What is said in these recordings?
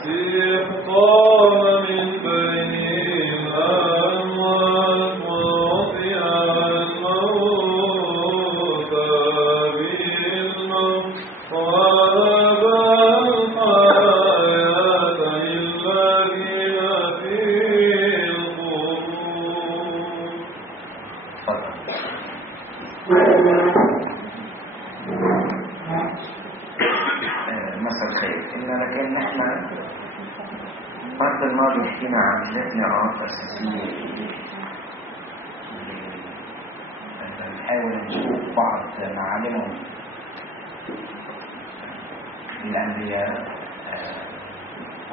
المسيح قام من بين الأموات ووضع الموت بالموت وهب الحياة للذين في القبور. مساء الخير. لكن نحن مرة الماضي حكينا عن 3 نقاط أساسية نحاول نشوف بعض معالمهم الانبياء.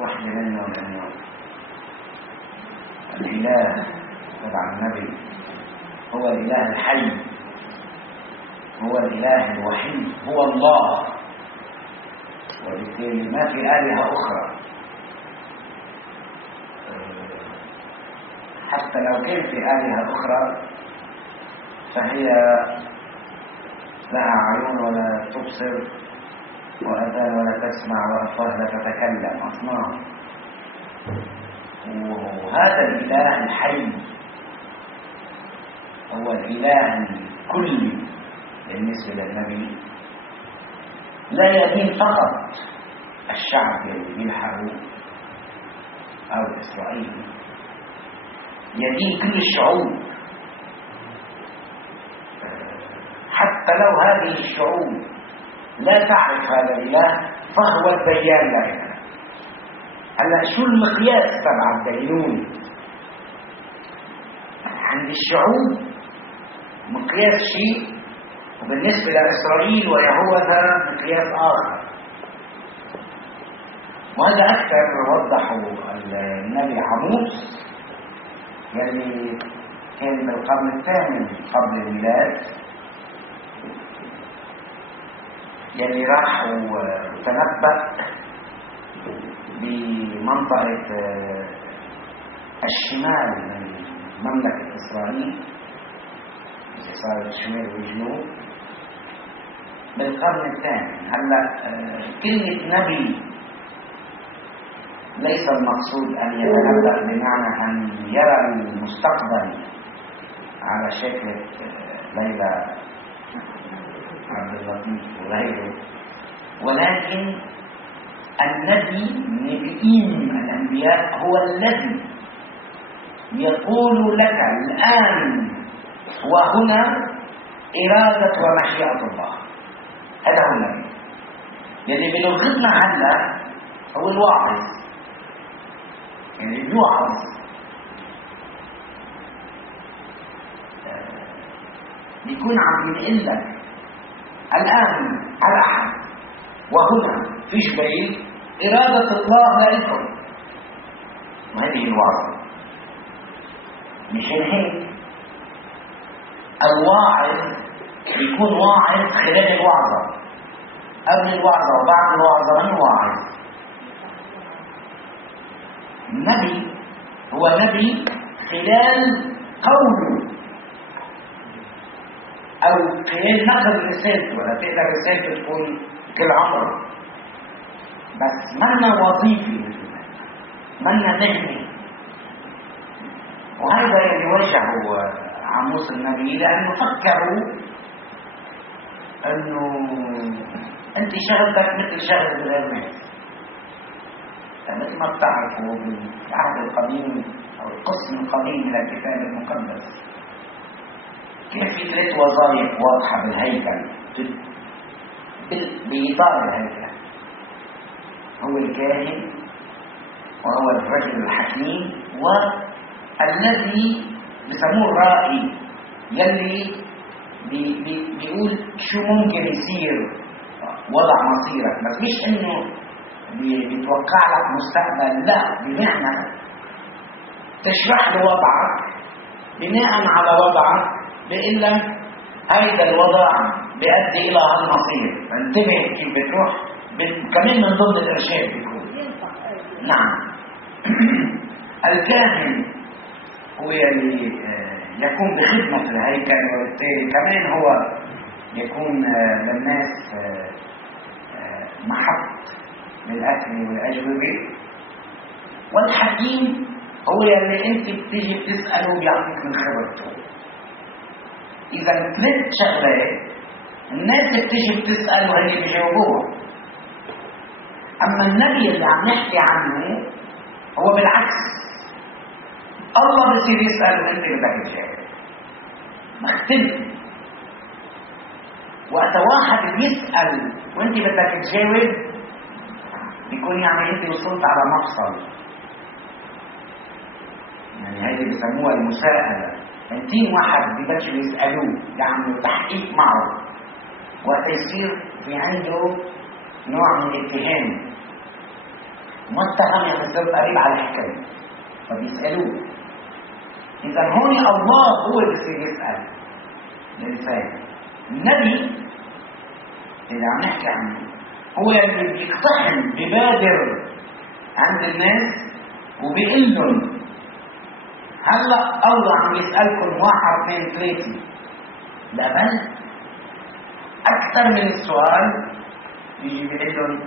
واحدة منهم انه الاله تبع النبي هو الاله الحي، هو الاله الوحيد، هو الله، وبالتالي ما في آلهة أخرى. حتى لو كان في آلهة أخرى فهي لها عيون ولا تبصر وأذان ولا تسمع وأفواه لا تتكلم، أصنام. وهذا الإله الحي هو الإله الكلي بالنسبة للنبي. لا يدين فقط الشعب الذي يلحقه أو إسرائيل، يدين كل الشعوب. حتى لو هذه الشعوب لا تعرف هذا الإله فهو الديان لها. هلا شو المقياس تبع الدينون عند الشعوب؟ مقياس شيء، وبالنسبة لإسرائيل ويهوذا مقياس آخر. وهذا أكثر وضحه النبي عموس يلي كان من القرن الثامن قبل الميلاد، يلي راح وتنبأ بمنطقة الشمال من مملكة إسرائيل، صار الشمال والجنوب بالقرن الثاني. هلا كلمة نبي ليس المقصود أن يتنبأ بمعنى أن يرى المستقبل على شكل ليلى عبد اللطيف وغيره، ولكن النبي نبيين الأنبياء هو الذي يقول لك الآن وهنا إرادة ومشيئة الله. هذا هو النبي. يعني بلغتنا هلا هو الواعظ، يعني بيوعظ. بيكون عم ينقل لك الآن على أحد وهنا في جبيل إرادة الله لكم، وهذه الوعظ. مشان هيك الواعظ يكون واعظ خلال الوعظة، قبل الوعظة وبعد الوعظة من واعظ. النبي هو نبي خلال قوله أو خلال نقل رسالته، ولا تقدر رسالته تكون كل عمر، بس منا وظيفي منا ذهني. وهذا اللي وجهه عموس النبي، لأنه فكروا أنه أنت شغلتك مثل شغل الناس. مثل ما بتعرفوا بالعهد القديم أو القسم القديم من الكتاب المقدس كان في 3 وظائف واضحة بالهيكل، بإطار الهيكل. هو الكاهن، وهو الرجل الحكيم، والذي بسموه الرائي، يلي بيقول شو ممكن يصير وضع مصيرك، بس مش انه بيتوقع لك مستقبل، لا، بمعنى تشرح له وضعك بناء على وضعك، بيقول لك هيدا الوضع بيؤدي الى هالمصير، انتبه كيف بتروح. كمان من ضمن الارشاد بيكون نعم. الكاهن هو اللي يكون بخدمة الهيكل، وبالتالي كمان هو يكون للناس محط للأكل والأجوبة. والحكيم هو اللي انت بتيجي بتسأله وبيعطيك من خبرته. اذا 3 شغلات الناس بتيجي بتسأل وهي بيجاوبوها. اما النبي اللي عم نحكي عنه هو بالعكس، الله بصير يسأل وانت بدك تجاوب. مختلف. وقت واحد بيسأل وانت بدك تجاوب بيكون يعني انت وصلت على مفصل، يعني هيدي بسموها المساءلة. 200 واحد ببلشوا يسألوه يعملوا تحقيق معه، وقت يصير في عنده نوع من الاتهام، متهم يعني صرت قريب على الحكاية فبيسألوه. إذا هون الله هو اللي بصير يسأل الإنسان. النبي اللي عم نحكي عنه هو اللي بيقتحم ببادر عند الناس وبيقول لهم هلا الله عم يسألكم 1 2 3. لا بل أكثر من السؤال بيجي بيقول لهم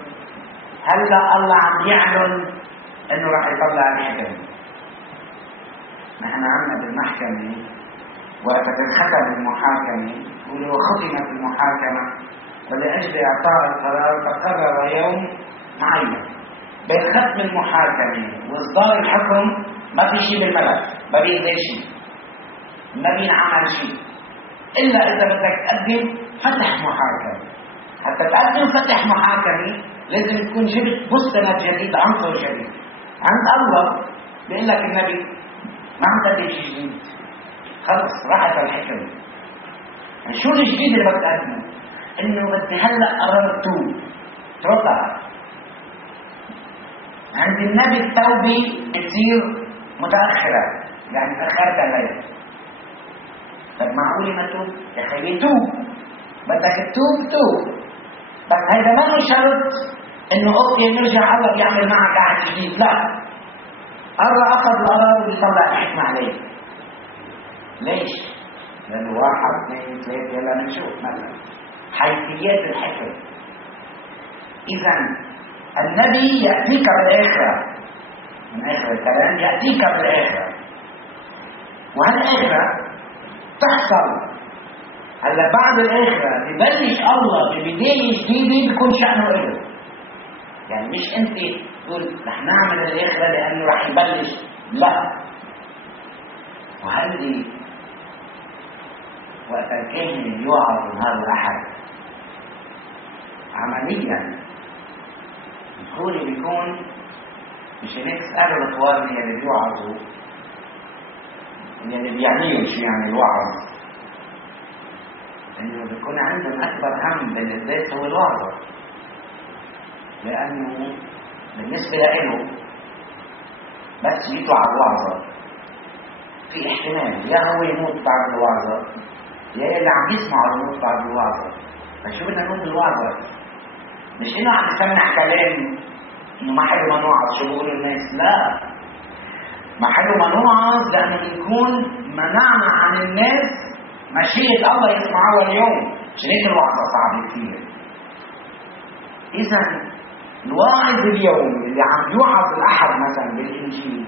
هلا الله عم يعلن إنه راح يطلع المحكمة. نحن عندنا بالمحكمة وقت تنختم المحاكمة ولو ختمت المحاكمة ولأجل إعطاء القرار تقرر يوم معين. بين ختم المحاكمة وإصدار الحكم ما في شيء بالملك، ما بيقدر شيء، ما بينعمل شيء إلا إذا بدك تقدم فتح محاكمة. حتى تقدم فتح محاكمة لازم تكون جبت مستند جديد، عنصر جديد. عند الله بيقول لك النبي ما عم تقدم شيء جديد، خلص راحت الحكمة. يعني شو الجديد اللي بتقدمه؟ إنه بدي هلا قررت توبة. عند النبي التوبة بتصير متأخرة، يعني تأخرت عليها. طب معقولة ما توب؟ يا خيي توب، بدك توب. بس هيدا ما شرط إنه أختي نرجع الله بيعمل معك عهد جديد، لا. الله أخذ القرار وبيطلع الحكمة عليه. ليش؟ لأنه 1 2 3 يلا نشوف مثلا حيثيات الحكم. إذا النبي يأتيك بالآخرة، من آخر الكلام يأتيك بالآخرة، وهالآخرة تحصل. هلا بعد الآخرة ببلش الله ببداية جديدة بيكون شأنه إله. يعني مش أنت تقول رح نعمل الآخرة لأنه رح يبلش، لا. وهذه وقت الكاهن يوعظ هذا الأحد عمليا هو بيكون مش هيك تسألوا الأخوان اللي بيوعظوا اللي بيعملوا شيء يعني الوعظ، إنه بيكون عندهم أكبر هم بالذات هو الوعظ، لأنه بالنسبة له بس يطلع الوعظة في احتمال يا هو يموت بعد الوعظة يا اللي عم يسمعوا يموت بعد الوعظة. فشو بدنا نقول بالوعظة؟ مش إنه عم نسمع كلام إنه ما حلو ما نوعظ شو بيقولوا الناس، لا، ما حلو ما نوعظ لأنه بنكون منعنا عن الناس مشيئة الله يسمعوها اليوم. شريك الوعظة صعب كثير. إذا الواعظ اليوم اللي عم يوعظ الأحد مثلا بالإنجيل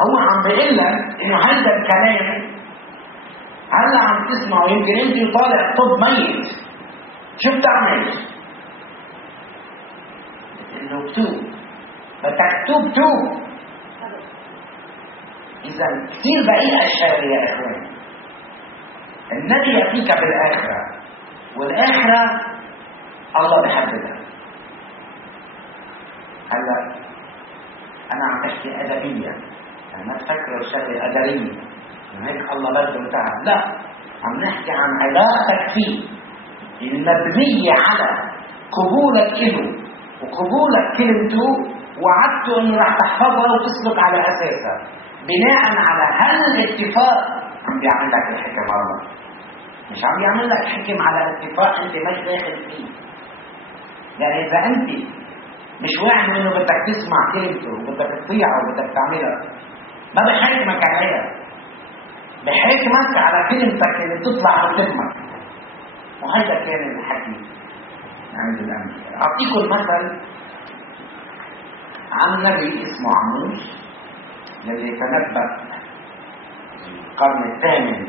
هو عم بيقول لك إنه هذا الكلام هلا عم تسمعه، يمكن أنت طالع طب ميت، شو بتعمل؟ إنه توب، بدك توب. إذا كثير بقية أشياء يا إخوان. النبي يأتيك بالآخرة، والآخرة الله بحددها. هلا أنا عم بحكي أدبيا، يعني ما تفكروا الشغلة أدبية هيك الله بده تعب، لا، عم نحكي عن علاقتك فيه المبنية على قبولك إله وقبولك كلمته، وعدته إنه رح تحفظها وتسلك على أساسها بناء على هالاتفاق. عم بيعمل لك الحكم الله، مش عم يعمل لك حكم على اتفاق انت مش داخل فيه. يعني اذا انت مش واحد انه بدك تسمع كلمته وبدك تطيعه وبدك تعملها، ما بحكمك عليها، بحكمك على كلمتك اللي تطلع من فمك. وهذا كان الحكي عند الانبياء. اعطيكم مثل عن نبي اسمه عموس الذي تنبأ القرن الثامن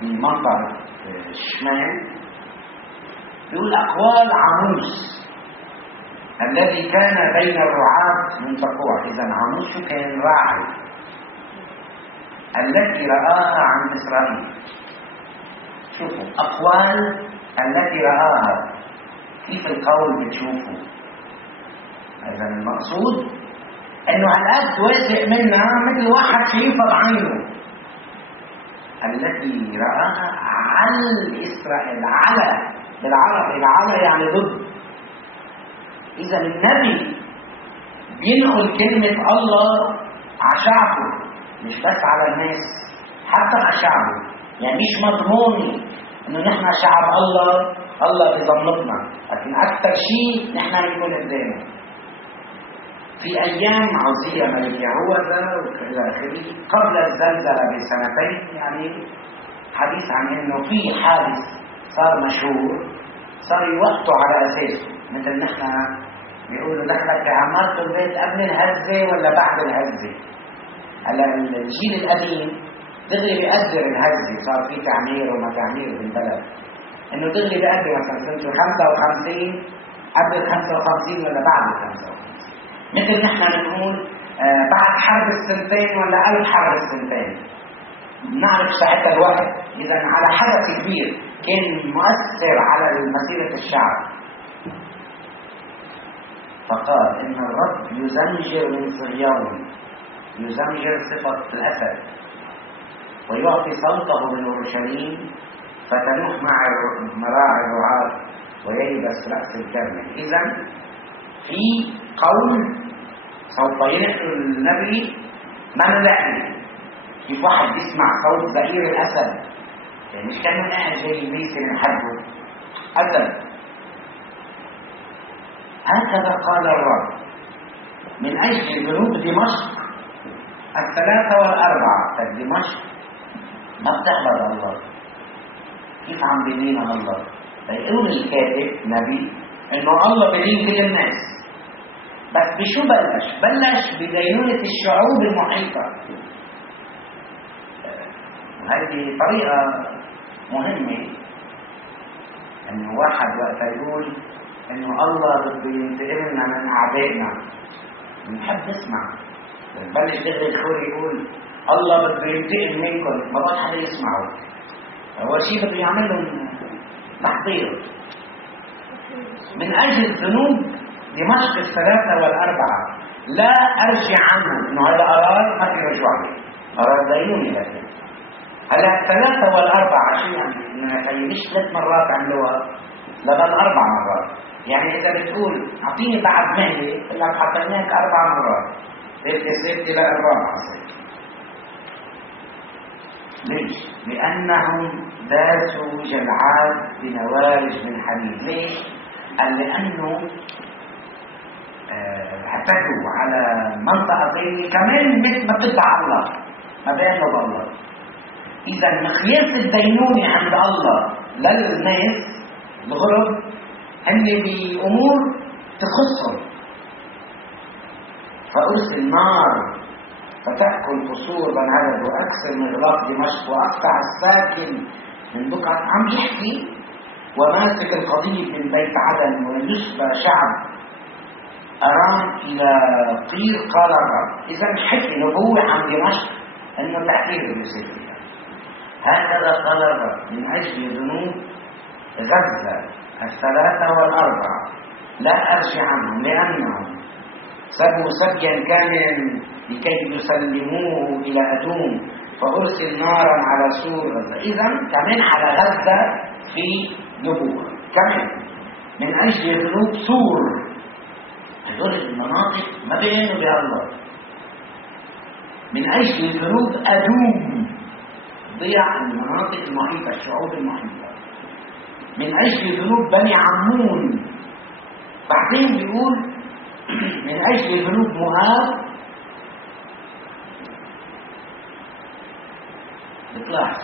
بمنطقة الشمال. يقول أقوال عموس الذي كان بين الرعاة من تقوع. إذا عموس كان راعي التي رآها عن إسرائيل. شوفوا أقوال التي رآها، كيف القول بتشوفوا. إذا المقصود إنه هالقد واسع منها مثل واحد شايفها بعينه. التي رآها على إسرائيل، على بالعربي العلى يعني ضد. إذا النبي بينقل كلمة الله على شعبه، مش بس على الناس، حتى على شعبه. يعني مش مضمون إنه نحن شعب الله، الله بيضمننا، لكن أكثر شيء نحن بنكون قدامه. في أيام عزية ملك يهوذا وإلى آخره قبل الزلزلة بسنتين، يعني حديث عن إنه في حادث صار مشهور، صار يوقتوا على أساسه. مثل نحن بيقولوا دخلك عمرت البيت قبل الهزة ولا بعد الهزة. هلا الجيل القديم دغري بيقدر الهزة، صار في تعمير وما تعمير بالبلد، إنه دغري بيقدر مثلا كنتوا 55 قبل 55 ولا بعد 55. مثل نحن نقول بعد حرب السنتين ولا 1000 حرب السنتين، نعرف ساعتها الوقت. إذا على حدث كبير كان مؤثر على مسيرة الشعب. فقال إن الرب يزمجر من صهيون، يزمجر صفة الأسد، ويعطي صوته من أورشليم فتنوح مع مراعي الرعاة وييبس رأس الكرم. إذا في قول سوف ينقل النبي ما ندعي. كيف واحد يسمع صوت بئير الأسد، يعني مش كانوا قاعد جاي بيسي من حده أسد. هكذا قال الرب من أجل ذنوب دمشق 3 و4. دمشق ما بتحبط الله، كيف عم بيدينها الله؟ فيقول الكاتب نبي إنه الله بيدين كل الناس، بس بشو بلش بدينونة الشعوب المحيطة. وهذه طريقة مهمة، إنه واحد وقت يقول إنه الله بده ينتقمنا من أعدائنا، بنحب نسمع. بلش دغري الخور يقول الله بده ينتقم منكم، ما بقى حدا يسمعه. أول شيء بده يعمل لهم تحضير. من أجل ذنوب دمشق 3 و4 لا أرجع عنه. إنه هذا أراد ما في رجوع عليه، أراد دينوني. لكن هلا 3 و4 شو يعني؟ مش 3 مرات عملوها، لبن 4 مرات. يعني إذا بتقول أعطيني بعد مهلة، يقول لك أعطيناك 4 مرات، سيدة لا الرابعة. ليش؟ لأنهم ذاتوا جلعات بنوارج من حديد. ليش؟ قال لأنه اعتدوا على منطقتين كمان مثل ما بتدعى الله، ما بينه بالله. إذا مقياس الدينونة عند الله للناس الغرب هن بأمور تخصهم. فأرسل نار فتأكل قصور بن عدد وأكسر مغلاق دمشق وأقطع الساكن من بقعة. عم يحكي وماسك القضيب من بيت عدن ويسبى شعب أرام إلى طير قال الرب. إذا حكي نبوة عن دمشق أنه تحقيق المسيحية. هكذا قال الرب من أجل ذنوب غزة 3 و4 لا أرجع عنهم، لأنهم سبوا سبيا كاملا لكي يسلموه إلى أدوم فأرسل نارا على سور غزة. إذا كمان على غزة في نبوة كمان من أجل ذنوب سور. هذول المناطق ما بينوا بها الله. من أجل ذنوب أدوم، ضيع المناطق المحيطة، الشعوب المحيطة. من أجل ذنوب بني عمون. بعدين بيقول من أجل ذنوب مؤاب. بتلاحظ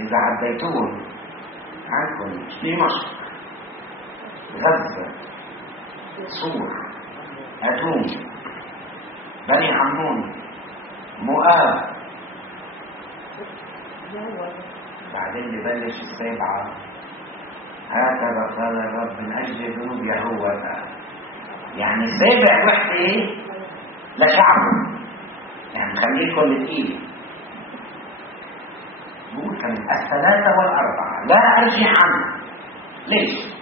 إذا عديتون عنكم دمشق غزة، صور، أدوم، بني عمون، مؤاب. بعدين ببلش السابعة: هكذا قال الرب من أجل ذنوب يهوذا. يعني سابع وحدة لشعبه، يعني خليكم الإيد. بقول كمان 3 و4 لا أرجع عنه. ليش؟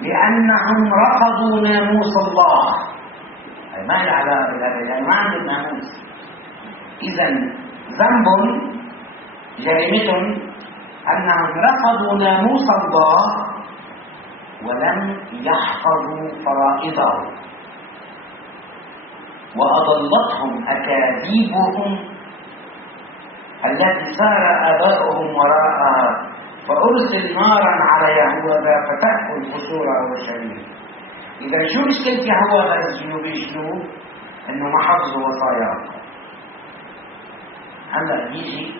لأنهم رفضوا ناموس الله. ما له علاقة بالأبد، ما عندهم ناموس. إذا ذنب جريمة أنهم رفضوا ناموس الله ولم يحفظوا فرائضه، وأضلتهم أكاذيبهم التي سار آباؤهم وراءها، فأرسل نارا على يهوذا فتأكل قصور أورشليم. إذا شو مشكلة يهوذا الجنوب؟ إنه ما حفظوا وصاياه. هلا يجي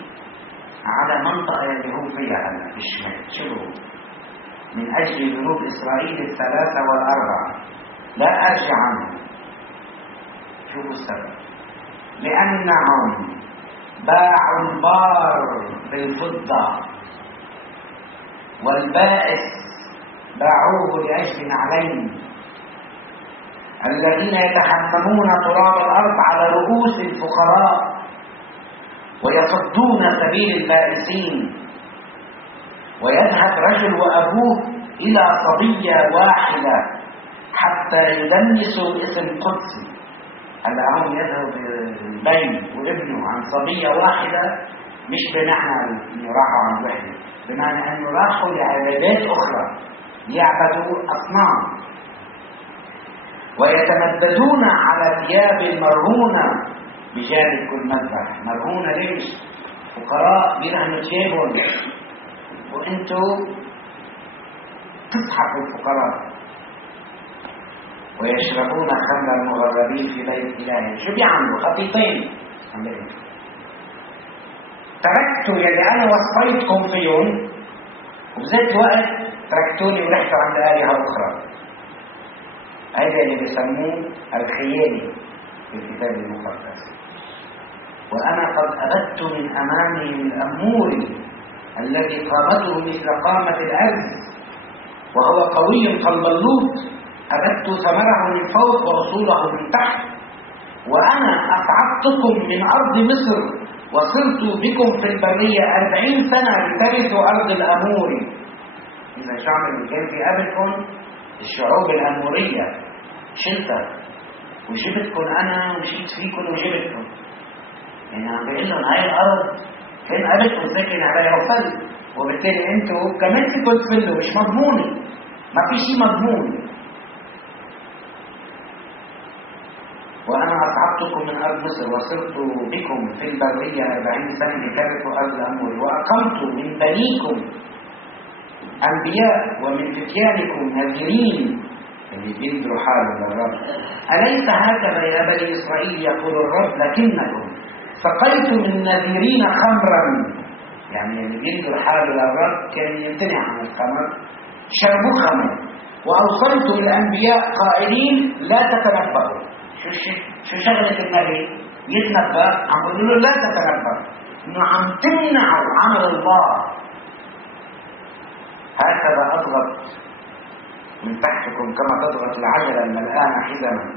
على منطقة اللي هو فيها هلا بالشمال. شو من أجل ذنوب إسرائيل 3 و4 لا أرجع عنه. شو السبب؟ لأنهم باعوا البار بالفضة والبائس باعوه لأجل نعلين، الذين يتحممون تراب الأرض على رؤوس الفقراء ويصدون سبيل البائسين. ويذهب رجل وأبوه إلى صبية واحدة حتى يدنسوا اسم قدسي. هلا هم يذهب البين وابنه عن صبية واحدة، مش بمعنى انه راحوا عن وحدة، بمعنى انه راحوا لعبادات اخرى يعبدوا اصنام. ويتمددون على ثياب مرهونة بجانب كل مذبح. مرهونة ليش؟ فقراء بيرهنوا ثيابهم وانتوا تسحقوا الفقراء. ويشربون خمر المغربين في بيت إلهي. شو بيعملوا؟ خطيتين. تركتوا يلي أنا وصيتكم فيهم، وبذات الوقت تركتوني ورحتوا عند آلهة أخرى. هذا اللي بيسموه الخيانة في الكتاب المقدس. وأنا قد أبدت من أمامهم الأمور الذي قامته مثل قامة الأرض، وهو قوي كالبلوط. أبدت ثمره من فوق وأصوله من تحت. وأنا أقعدتكم من أرض مصر وصرت بكم في البرية 40 سنة لترثوا أرض الأمور. إذا الشعب اللي كان في قبلكم الشعوب الأمورية شلتها وجبتكم أنا ومشيت فيكم وجبتكم. يعني عم بيقول لهم هاي الأرض كان قبلكم ساكن عليها وفل، وبالتالي أنتوا كمان فيكم تفلوا. مش مضمونة، ما في شيء مضمون. وأنا أصعدتكم من أرض مصر وصرت بكم في البرية 40 سنة لترثوا أرض الأمور، وأقمت من بنيكم أنبياء ومن فتيانكم نذيرين اللي بينذروا حالهم للرب. أليس هكذا يا بني إسرائيل يقول الرب؟ لكنكم سقيت من نذيرين خمرا. يعني اللي بينذر حاله للرب كان يمتنع عن الخمر، شربوا خمر. وأوصلت الأنبياء قائلين لا تتنبأوا. شو شغلة النبي؟ يتنبأ. عم بيقولوا له لا تتنبأ، إنه عم تمنعوا عمل الله. هكذا أضغط من تحتكم كما تضغط العجلة الملآنة حزما،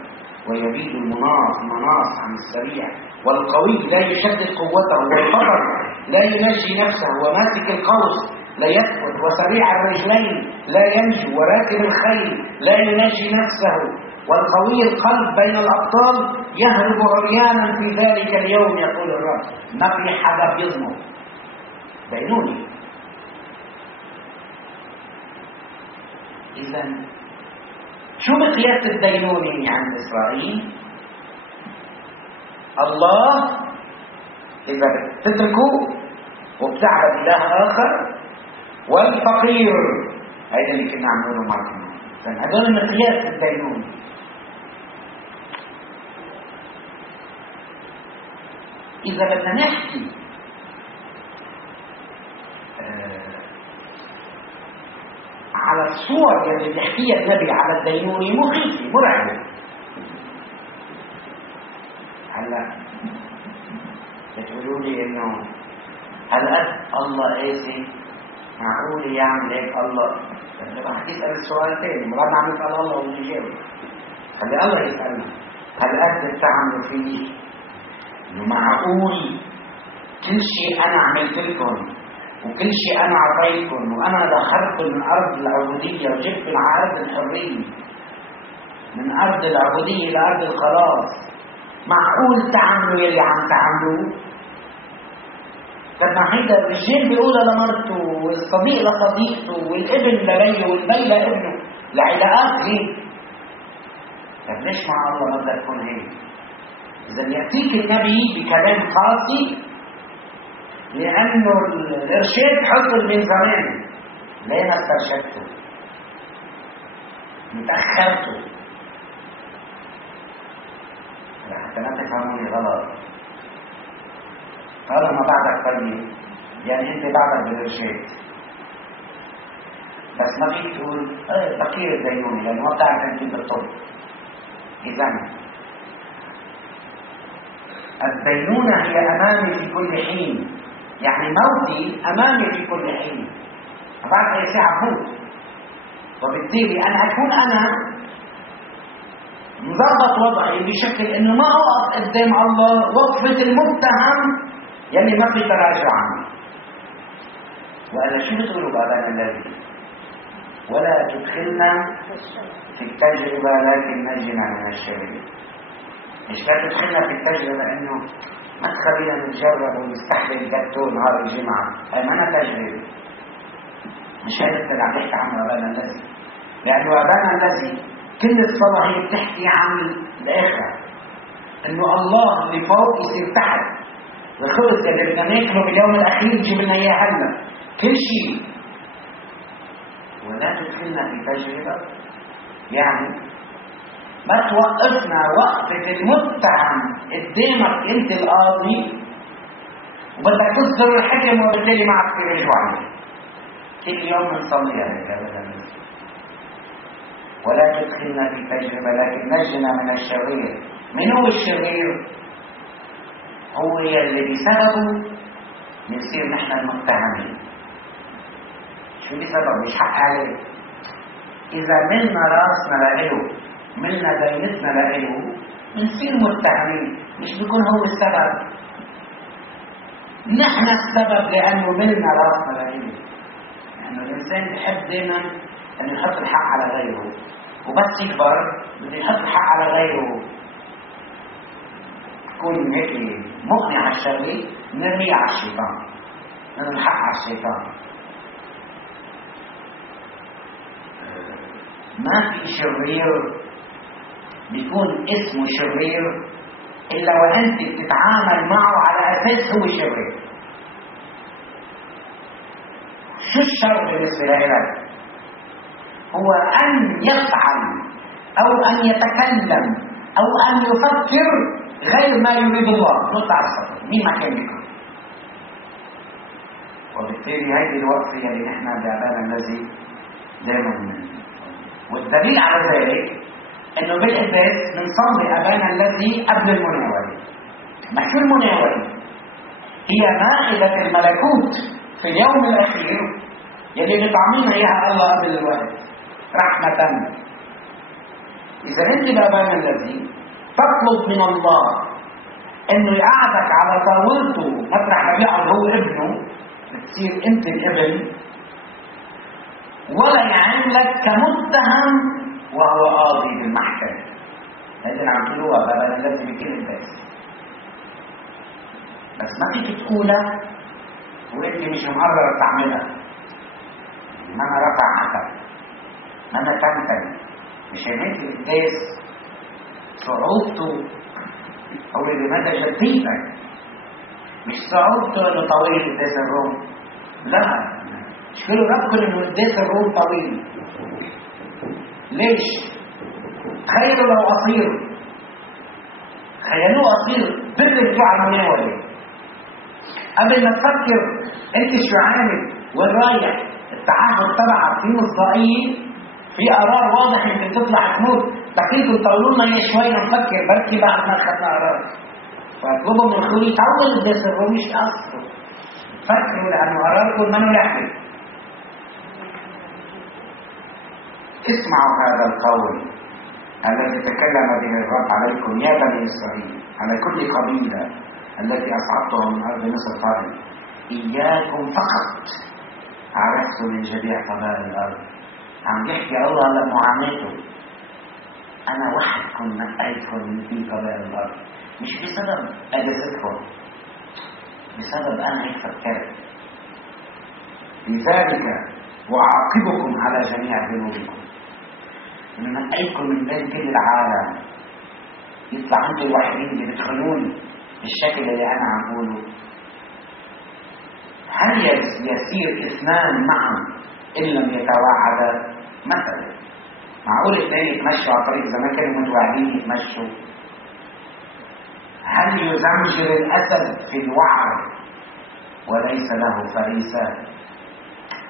ويبيد المناص عن السريع. والقوي لا يشدد قوته، والبطل لا ينجي نفسه، وماسك القوس لا يثبت، وسريع الرجلين لا ينجو، وراكب الخيل لا ينجي نفسه. والقوي القلب بين الأبطال يهرب عريانا في ذلك اليوم يقول الرب. ما في حدا بيظلم. بينوني. إذا شو مقياس الدينونة عند إسرائيل؟ الله إذا بتتركوا وبتعبد إله آخر، والفقير هذا اللي كنا عملونه معكم. هذول مقياس الدينونة. إذا بدنا نحكي على الصور اللي بيحكيها النبي على الدينونة مخيفة مرعبة. هلا بتقولوا لي انه هل الله قاسي؟ معقول يعمل هيك الله؟ رح تسأل السؤال تاني، مرات عم يسأل الله ويجاوب. خلي الله يسألنا هل بتعملوا فيه؟ انه معقول كل شيء انا عملت لكم وكل شيء انا اعطيتكم وانا دخلتكم من ارض العبوديه وجبتكم على ارض الحريه، من ارض العبوديه الى ارض الخلاص، معقول تعملوا يلي عم تعملوه؟ طب ما هيدا الرجال بيقولها لمرته والصديق لصديقته والابن لبيه والبي لابنه، العلاقات هيك. طب ليش مع الله ما بدها تكون هيك؟ اذا ياتيك النبي بكلام خاطئ لانه الارشاد حصل من زمان، ليه ما استرشدته؟ متاخرته حتى لا تفهموني غلط. قال ما بعدك طيب، يعني انت بعدك بالارشاد، بس ما فيك تقول فقير الدينوني لانه ما بتعرف انت بالطب. اذا الدينونة هي امامي في كل حين، يعني موتي امامي في كل حين، بعد اي ساعة موت، وبالتالي انا اكون انا مضبط وضعي بشكل انه ما اقف قدام الله وقفة المتهم يلي ما في تراجع عنه. وانا شو بتقولوا بابانا الذي ولا تدخلنا في التجربة لكن نجنا من الشرير؟ مش لا تدخلنا في التجربة انه ما تخلينا نتجرب ونستحمل جاتو نهار الجمعة، هاي ما تجربة. مش هذا اللي عم يحكي عنه ابانا الذي، لانه ابانا الذي كل الصلاة هي بتحكي عن الاخرة، انه الله اللي فوق يصير تحت، والخبز اللي بدنا ناكله باليوم الاخير يجيب لنا اياه هلا، كل شيء. ولا تدخلنا في تجربة يعني ما توقفنا وقفة المتهم قدامك انت القاضي وبدك تصدر الحكم وبالتالي ما عاد في رجوع عليه. كل يوم بنصليها هيك. ولا تدخلنا في تجربة لكن نجنا من الشرير. من هو الشرير؟ هو اللي بسببه نصير نحن المتهمين. شو بسببه؟ مش حق عليه. إذا ملنا راسنا لإله، ملنا دينتنا لإله، بنصير متهمين، مش بيكون هو السبب. نحن السبب لأنه ملنا راسنا لإله. لأنه الإنسان بيحب دائما أن يحط الحق على غيره، وبس يكبر بده يحط الحق على غيره، يكون هيك مقنع على الشرير، نرميه على الشيطان، نرمي الحق على الشيطان. ما في شرير بيكون اسمه شرير إلا وأنت بتتعامل معه على أساس هو شرير. شو الشر بالنسبة لك؟ هو أن يفعل أو أن يتكلم أو أن يفكر غير ما يريد الله. نطلع السطر مين ما كان بكم. وبالتالي هذه الوقفة اللي نحن بأبانا الذي دائما منه. والدليل على ذلك انه بالاساس بنصلي ابانا الذي قبل المناوله. ما شو المناوله؟ هي مائده الملكوت في اليوم الاخير يلي بيطعمينا اياها الله قبل الوقت رحمه. اذا انت بابانا الذي تطلب من الله انه يقعدك على طاولته مطرح ما بيقعد هو ابنه، بتصير انت الابن، ولا يعاملك كمتهم وهو قاضي بالمحكمة. هذا اللي عم تقولوها بابانا الذي بكل الناس. بس ما فيك تقولها وانت مش مقرر تعملها. ما انا رفع عقل، ما انا تنتني. مش هيك القداس صعوبته هو اللي مدى جديتك، مش صعوبته انه طويل قداس الروم. لا، شكله ربكم انه قداس الروم طويل. ليش؟ تخيلوا لو قصير، تخيلوه قصير بدل بتوع المناولة. قبل ما تفكر انت شو عامل وين رايح؟ التعهد تبعك في مصداقيه، في قرار واضح انك تطلع تموت. تكليكم طولوا لنا اياه شوي نفكر، بركي بعد ما اخذنا قرار. فاطلبوا من اخوي يطول بسرهم مش تقصروا، فكروا لانه قراركم منه يحمل. اسمعوا هذا القول الذي تكلم به الرب عليكم يا بني اسرائيل، على كل قبيله التي اصعدتها من ارض مصر قائل: اياكم فقط عرفت من جميع قبائل الارض. عم يحكي الله لمعاناته، انا وحدكم نقيتكم في قبائل الارض، مش بسبب اجازتكم، بسبب انا هيك فكرت. لذلك واعاقبكم على جميع ذنوبكم، نقيتكم من بين كل العالم. يطلع انتم الوحيدين اللي بتخونوني بالشكل اللي انا عم بقوله. هل يسير اثنان معا ان لم يتواعدا؟ مثلا معقول اثنين يتمشوا على الطريق اذا ما كانوا متواعدين يتمشوا؟ هل يزمجر الاسد في الوعر وليس له فريسه؟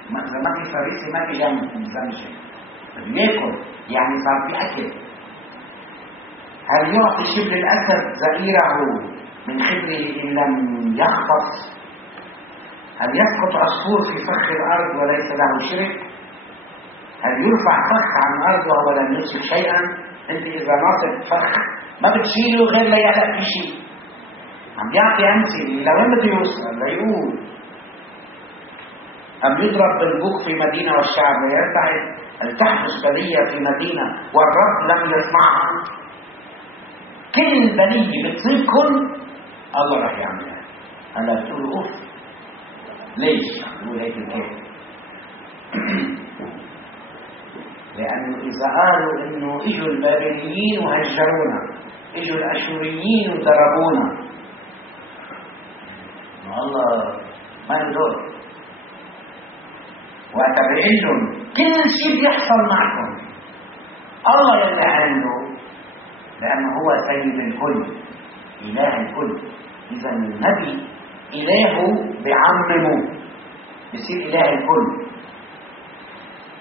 ما في فريسه ما في يزمجر، بياكل يعني صار في اكل. هل يعطي شبل الاسد زئيره من خبره ان لم يخبط؟ هل يسقط عصفور في فخ الارض وليس له شرك؟ هل يرفع فخ عن الارض وهو لم يمسك شيئا؟ انت اذا ناطق فخ ما بتشيله غير لا يعلق في شيء. عم يعطي امثله لوين بده يوصل ليقول: ام يضرب بالبوق في مدينه والشعب ويرتعد؟ هل تحدث بليه في مدينه والرب لم يسمعها؟ كل بليه بتصيبكم الله راح يعملها. هلا بتقولوا اوف ليش بقول هيك الكلمه؟ لانه اذا قالوا انه اجوا البابليين وهجرونا، اجوا الاشوريين وضربونا، الله ما له دور. واتبعين لهم كل شيء بيحصل معكم الله يلي عنده، لانه هو سيد الكل اله الكل. اذا النبي إلهه بعممه بيصير إله الكل.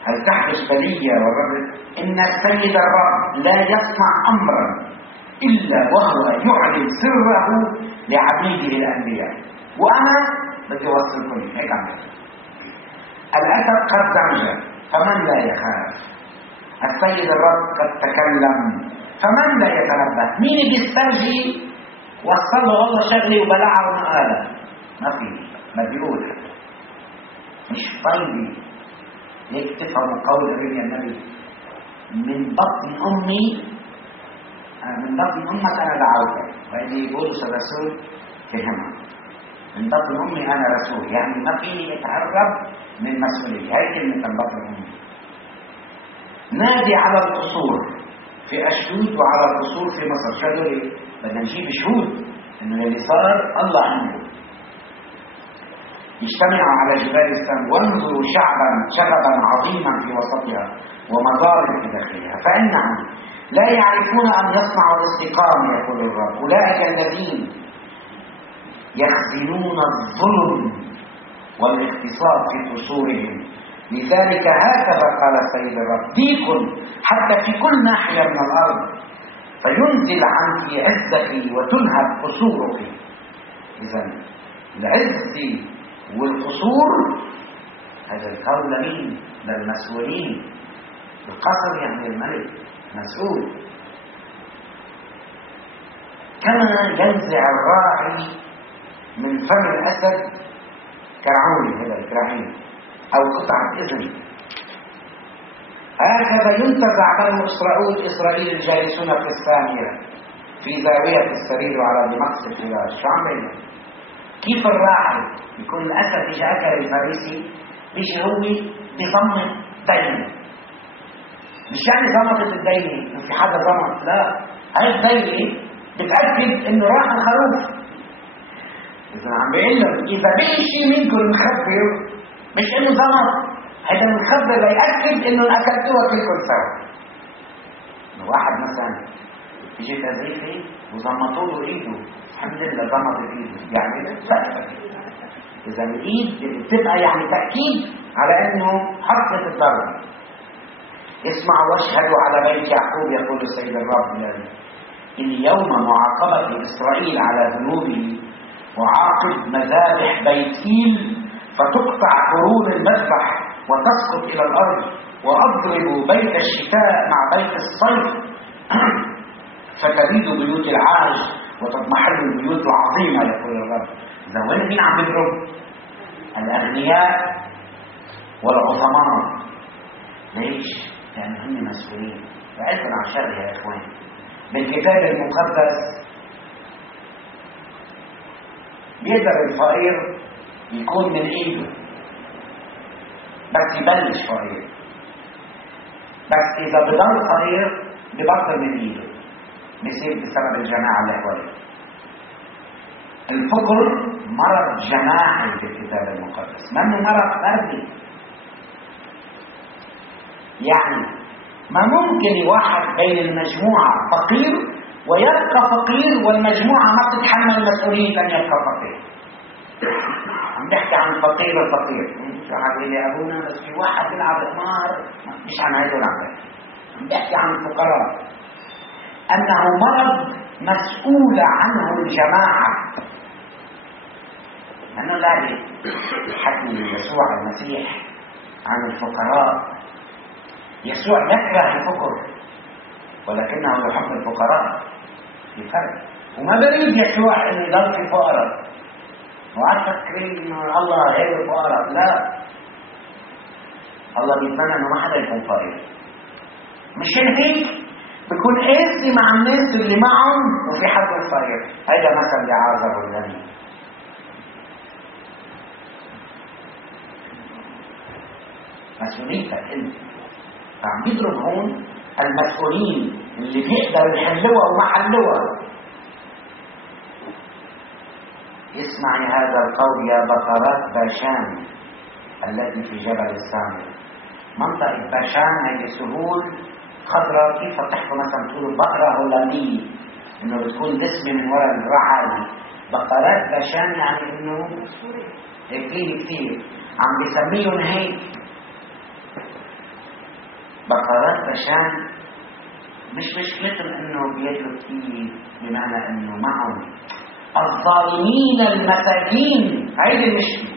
هل تحدث بلية والرب إن السيد الرب لا يصنع أمرا إلا وهو يعلن سره لعبيده الأنبياء. وأنا بدي أوصلكم هيك عم بحكي: الأسد قد زمج فمن لا يخاف، السيد الرب قد تكلم فمن لا يتنبه. مين بيسترجي وصل له والله شغلي وبلعه ومقاله؟ ما في، ما بيقول مش طيبي. ليك تفهموا قول النبي: من بطن امي، من بطن امك انا دعوتك. وإذا يقول الرسول فهمها: من بطن امي انا رسول، يعني ما فيني اتهرب من مسؤوليتي. هاي كلمه من بطن امي. نادي على القصور في اشهود وعلى القصور في مصر. شو هذول؟ بدنا نجيب شهود انه اللي صار الله عنده. اجتمعوا على جبال الثانية وانظروا شعبا عظيما في وسطها ومضارب في داخلها، فانهم لا يعرفون ان يصنعوا الاستقامه يقول الرب. اولئك الذين يخزنون الظلم والاغتصاب في قصورهم. لذلك هكذا قال السيد الرب: ضيق حتى في كل ناحيه من الارض، فينزل عنك عزك وتنهب قصورك. اذا العز والقصور هذا القول لمين؟ للمسؤولين. القصر يعني الملك مسؤول. كما ينزع الراعي من فم الاسد كرعون هذا الكراعين او قطعه اذن، هكذا ينتزع بنو اسرائيل الجالسون في الثانية في زاويه السرير على دمشق الفراش. شو عم بيعمل؟ كيف الراعي يكون الاسد اجى اكل الفريسي، بيجي هو بيضمن دينه. مش يعني ضمطت الدينه في حدا ضمط، لا، هاي الدينه بتاكد انه راح الخروف. اذا عم بيقول لهم اذا بقي شيء منكم مخبر، مش انه ضمط، هذا المخبر ليأكد انه اكلتوها كلكم سوا. واحد مثلا يجي تدريسي وضمطوا له ايده، الحمد لله ضمطت ايده، يعني لا. إذا الإيد بتبقى يعني تأكيد على أنه حقة الضرب. اسمع واشهدوا على بيت يعقوب يقول السيد الرب اليوم معاقبة إسرائيل على ذنوبه وعاقب مذابح بيتيل فتقطع قرون المذبح وتسقط إلى الأرض وأضرب بيت الشتاء مع بيت الصيف فتبيد بيوت العاج وتضمحل البيوت العظيمة يقول الرب. إذا وين مين عم يضرب؟ الأغنياء والعظماء. ليش؟ لأن هم مسؤولين. بعيدا عن شر يا إخوان، بالكتاب المقدس بيقدر الفقير يكون من إيده بس يبلش فقير، بس إذا بضل فقير ببطل من إيده، بيصير بسبب الجماعة اللي حواليه. الفقر مرض جماعي في الكتاب المقدس، منه مرض فردي. يعني ما ممكن واحد بين المجموعة فقير ويبقى فقير والمجموعة ما تتحمل مسؤولية أن يبقى فقير. عم بحكي عن فقير الفقير، قال لي أبونا بس في واحد بيلعب قمار، مش عن هيدول عم بحكي عن الفقراء، أنه مرض مسؤول عنه الجماعة. أنه لا حكي يسوع المسيح عن الفقراء. يسوع يكره الفقر ولكنه يحب الفقراء، في فرق. وما بريد يسوع أن يضل في فقراء وعاد فكرين أنه الله غير الفقراء. لا، الله بيتمنى أنه ما حدا يكون فقير. مشان هيك بيكون قاسي مع الناس اللي معهم وفي حد فقير. هذا مثل لعازر والغني. مسؤوليتك انت. فعم بيضرب هون المسؤولين اللي بيقدروا يحلوها وما حلوها. اسمعي هذا القول يا بقرات باشان التي في جبل السامر. منطقة باشان هي سهول خضراء. كيف تحكوا مثلا تقولوا بقرة هولندية انه بتكون دسمة من وراء الرعل. بقرات باشان يعني انه كثير عم بيسميهم هيك. بقرات باشان مش مشكلتهم انه بيدوا كثير، بمعنى انه معهم الظالمين المساكين. هيدي المشكلة.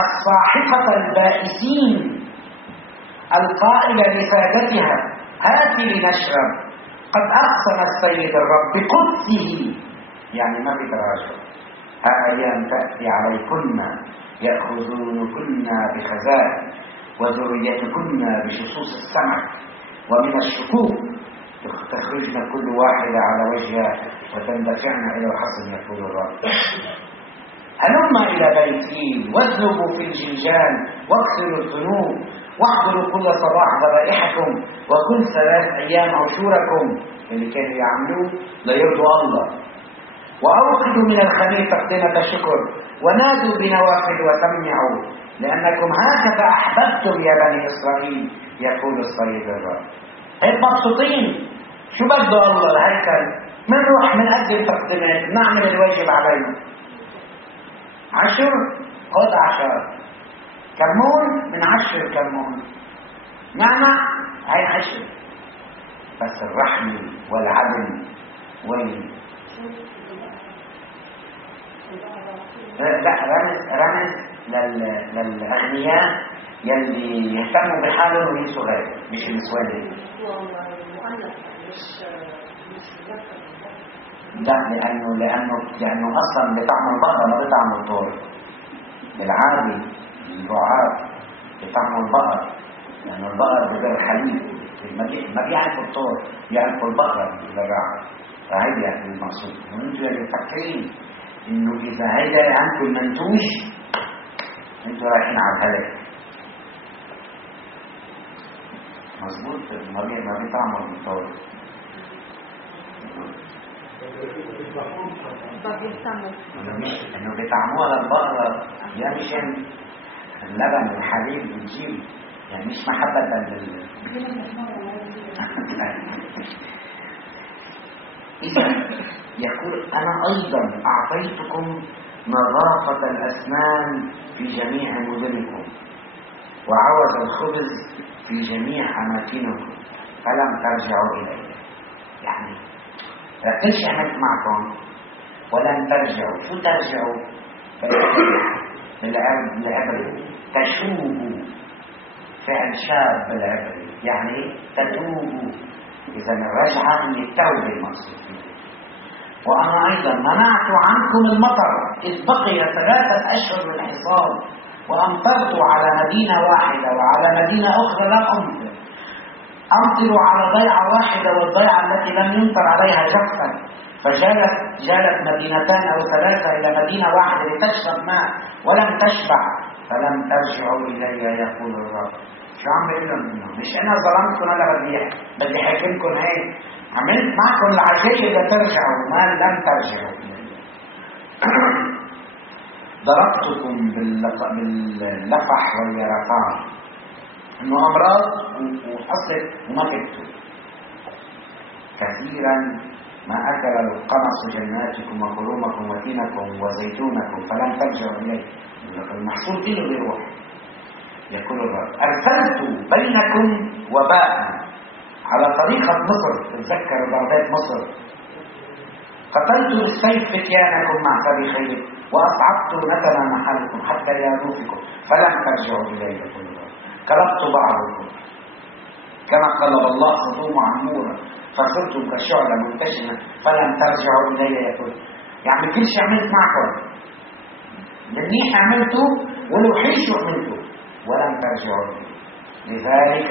الصاحقة البائسين القائلة لسادتها هاتي لنشرب قد أقسم السيد الرب بقدسه، يعني ما في تراجع. أيام تأتي عليكن يأخذونكن بخزائن وذريتكن بشصوص السمك ومن الشكوك تخرجن كل واحدة على وجهها وتندفعن إلى الحصن يقول الرب. هلما إلى بيتين واذهبوا في الجلجال واغسلوا الذنوب واحضروا كل صباح ذبائحكم وكل 3 أيام عشوركم اللي كانوا يعملوه ليرضوا الله. وأوقدوا من الخمير تقدمة شكر ونادوا بنوافل وتمنعوا لأنكم هكذا أحببتم يا بني إسرائيل يقول السيد الرب. هيك مبسوطين. شو بده الله الهيكل؟ منروح منقدم تقدمات، نعمل الواجب علينا. 10 خذ 10 كمون من 10 كمون معنى هاي 10. بس الرحمة والعدل لا رمز للأغنياء يلي يهتموا بحالهم وينسوا غيره، مش النسوان. لا، لأنه أصلا بطعم البقرة ما بطعم الطور. بالعادي الرعاة بطعم البقر، لأن البقر بدر الحليب ما بيعرفوا الطور، بيعرفوا البقرة بالرعاة. فهيدا يعني المقصود. وانتوا اللي فاكرين انه اذا هيدا عندكم المنتوج انتوا رايحين على الهلك. مظبوط. ما بيطعموا الطور. انه بيطعموها للبقرة يا مشان اللبن والحليب بتجيب، يعني مش محبة إذا يقول أنا أيضا أعطيتكم نظافة الأسنان في جميع مدنكم وعوض الخبز في جميع أماكنكم فلم ترجعوا إلي. يعني كل شيء عملت معكم ولن ترجعوا. شو ترجعوا؟ بالعبري تشوبوا، فعل شاب بالعبري يعني تتوبوا. إذا الرجعة هي التوبة المقصود فيها. وأنا أيضا منعت عنكم المطر إذ بقي 3 أشهر للحصاد وأمطرت على مدينة واحدة وعلى مدينة أخرى لم أمطر على ضيعة واحدة والضيعة التي لم يمطر عليها جفا، فجالت 2 أو 3 إلى مدينة واحدة لتشرب ماء ولم تشبع فلم ترجعوا إلي يقول الرب. شو عم بقول لهم؟ مش أنا ظلمتكم، أنا بدي حاكمكم هيك. عملت معكم العجيب لترجعوا ما لم ترجعوا إلي. ضربتكم باللقح واليرقان، إنه أمراض وحصلت وما كنتوا. كثيرا ما أكل القمص جناتكم وكرومكم وتينكم وزيتونكم فلم ترجعوا إليه. المحصول كله بيروح. يقول الرب أرسلت بينكم وباء على طريقة مصر. تتذكروا ضربات مصر. قتلت بالسيف فتيانكم مع فريخين وأصعدت نتنا محلكم حتى يانوفكم فلم ترجعوا إليه. يقول الرب قلبت بعضكم كما قلب الله صدوم وعمورة فصرتم كشعلة منتشنة فلم ترجعوا إلي. يقول يعني كل شيء عملت معكم، منيح عملتوا ولو حشوا عملتوا ولم ترجعوا إلي. لذلك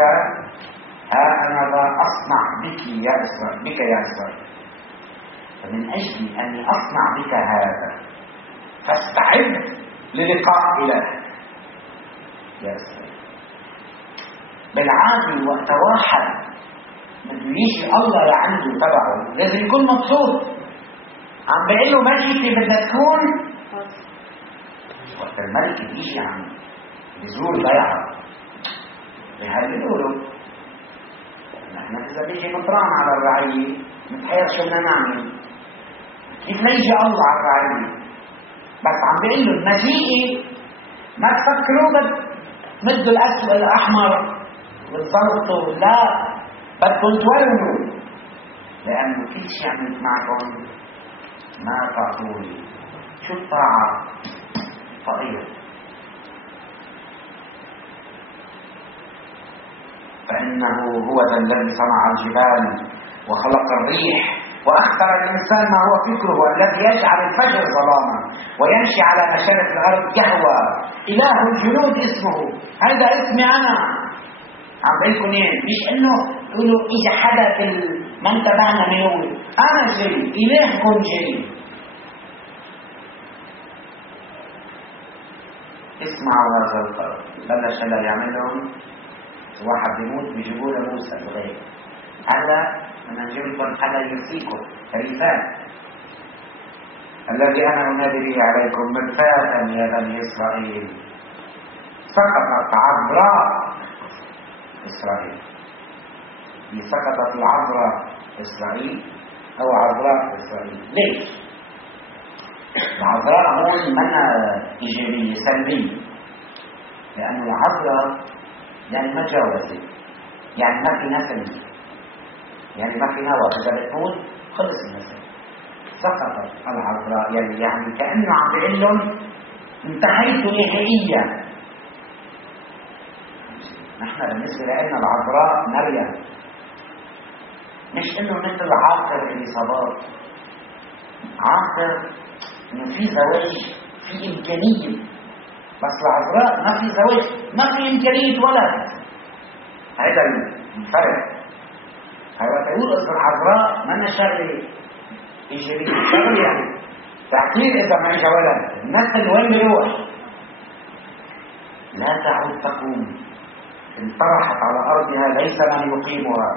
ها أنا ذا أصنع بك يا إسرائيل فمن أجل أني أصنع بك هذا فاستعد للقاء إلهك يا إسرائيل. بالعادي وقت واحد بده يجي الله لعنده تبعه لازم يكون مبسوط. عم بيقول له ملكتي بدها تكون. وقت الملك بيجي عم بيزور ضيعه بيهللوا له. نحن إذا بيجي مطران على الرعية متحير شو بدنا نعمل؟ كيف ما يجي الله على الرعية؟ بس عم بيقول له المجيء ما تفكروا مدوا الأسود الأحمر وتضغطوا، لا بدكم تولوا لأنه كل شيء عملت معكم ما تعطوني. شو الطاعة؟ فقير. فإنه هو ذا الذي صنع الجبال وخلق الريح وأخبر الإنسان ما هو فكره الذي يجعل الفجر ظلاما ويمشي على مشارف الأرض يهوى. إله الجنود اسمه. هذا اسمي أنا. عم بقولكم ايه؟ مش انه تقولوا اذا حدث ما انتبهنا من يقول انا جري الهكم جري. اسمعوا هذا القرار. بلش هلا يعملهم واحد بيموت بيجيبوا له موسى الغيب. هذا انا نجيب لكم حدا يوصيكم رفاق الذي انا انادي به عليكم مرفاقا يا بني اسرائيل. سقطت عذراء إسرائيل. سقطت العذراء إسرائيل أو عذراء إسرائيل. ليش؟ العذراء هون منها إيجابية سلبية، لأن العذراء يعني ما جاوزت، يعني ما في نسل، يعني ما في نوى. إذا بتموت خلص النسل. سقطت العذراء يعني كأنه عم بيقول لهم انتهيت نهائيا. نحن بالنسبة لنا العذراء مريم، مش انه مثل عاقر اليصابات. عاقر انه في زواج في امكانية، بس العذراء ما في زواج، ما في امكانية ولد. هذا الفرق. هذا تقول اصل العذراء ما شغله ايجابية، شغله يعني تعطيل. اذا ما اجى ولد النسل وين بيروح؟ لا تعود تقوم. انطرحت على أرضها ليس من يقيمها،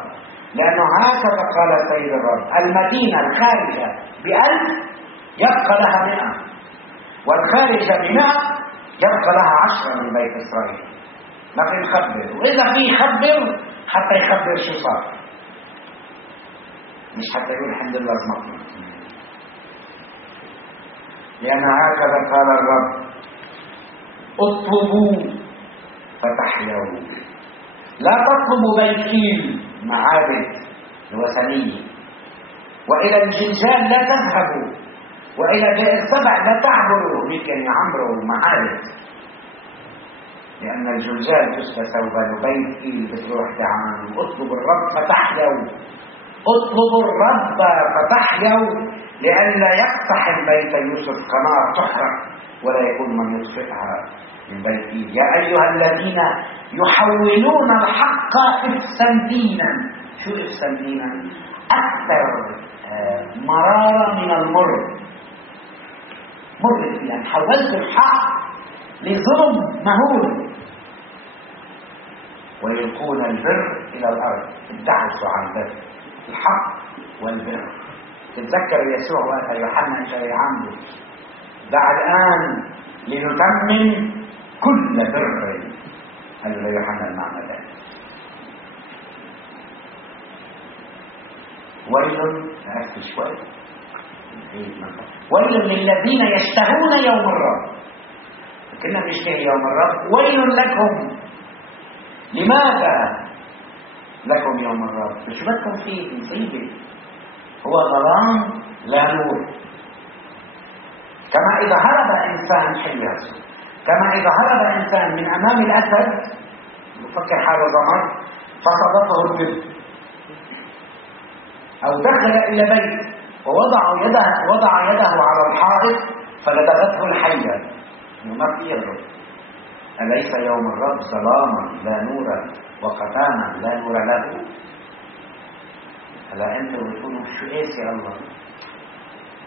لأنه هكذا قال السيد الرب المدينة الخارجة ب1000 يبقى لها 100 والخارجة ب100 يبقى لها 10 من بيت إسرائيل. ما في نخبر، وإذا في يخبر حتى يخبر شو صار. مش حتى يقول الحمد لله صمتنا. لأن هكذا قال الرب: اطلبوا فتحيوا. لا تطلبوا بيت معابد الوثنية، وإلى الجلجال لا تذهبوا، وإلى بئر سبع لا تعبروا. مين كان يعمروا معابد؟ لأن الجلجال تشبه ثوبا، وبيت بتروح تعمل. اطلبوا الرب فتحيوا، اطلبوا الرب فتحيوا، لئلا يقصح البيت يوسف كنار تحرق، ولا يكون من يطفئها من بيته. يا أيها الذين يحولون الحق إفسا دينا. شو إفسا دينا؟ أكثر مرارة من المر. مر يعني حولت الحق لظلم مهول. ويلقون البر إلى الأرض. ابتعدوا عن بر الحق والبر. تتذكر يسوع وقت يوحنا جاي عنده: دع الآن لنتمم كل بر. قال له يوحنا المعنى ده. ويل، ركز شوي، ويل للذين يشتهون يوم الرب. كنا نشتهي يوم الرب. ويل لكم. لماذا لكم يوم الرب؟ مش بدكم فيه مصيبه. هو ظلام لا نور. كما إذا هرب إنسان حياته، كما إذا هرب إنسان من أمام الأسد يفكر حاله ضمر فصدقه البر، أو دخل إلى بيت ووضع يده على الحائط فلدغته الحية، ما في يده. أليس يوم الرب ظلاما لا نور وقتاما لا نور له؟ ألا أنت بتقولوا شو قاسي الله؟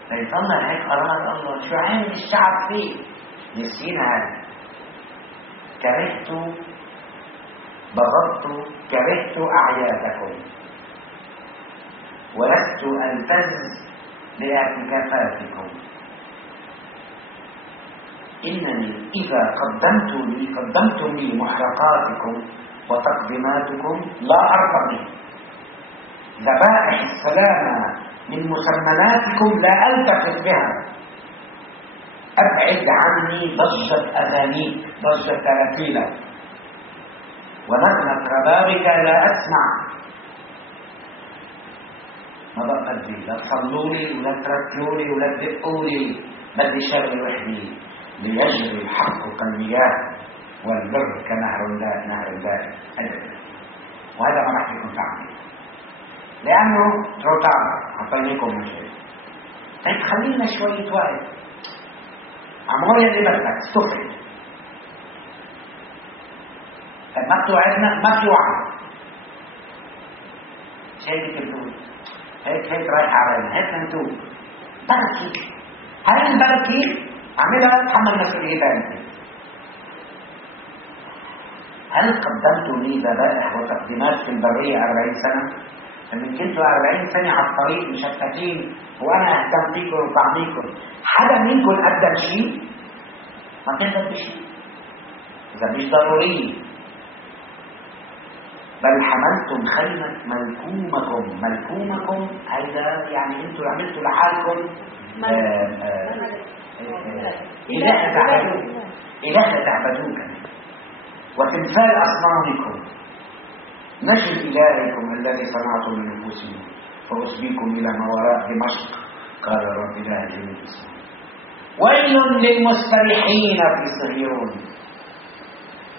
فيطلع هيك قرار الله. شو عامل الشعب فيه؟ نسينا هذا. كرهت، بغضت، كرهت أعيادكم، ولست ألتز لاعتكافاتكم. إنني إذا قدمتم لي محرقاتكم وتقديماتكم لا أرتضي. ذبائح السلامة من مسمناتكم لا ألتفت بها. أبعد عني ضجة أغانيك، ضجة تراتيلك، ونغمة ربابك لا أسمع. ما بقى بدي لا تصلوا لي ولا تركلوا لي ولا تدقوا لي. بدي شغل وحدي: ليجري الحق كالمياه والبر نهر دائم أبدا. وهذا ما راح يكون تعمل، لأنه روتار أعطيناكم مشاهد. طيب خلينا شوية وقت عمرية اللي بدك استفد. طيب ما بتوعدنا، ما بتوعد. شايف الدول هيك رايح علينا، هيك نتوب. بركي هاي البركي عملها تحمل مسؤوليتها انت. هل قدمتوا لي ذبائح وتقديمات في البرية 40 سنة؟ لما كنتوا 40 سنة على الطريق مشتتين وانا اهتم بيكم وطعميكم، حدا منكم قدم شيء؟ ما تقدم بشيء. اذا مش ضروري. بل حملتم خيمة ملكومكم. هذا يعني انتوا عملتوا لحالكم إله تعبدوك، وتمثال أصنامكم. نجل إلهكم الذي صنعتم من نفوسكم فأسبيكم إلى ما وراء دمشق، قال رب إله جميع السماء. ويل للمستريحين في صهيون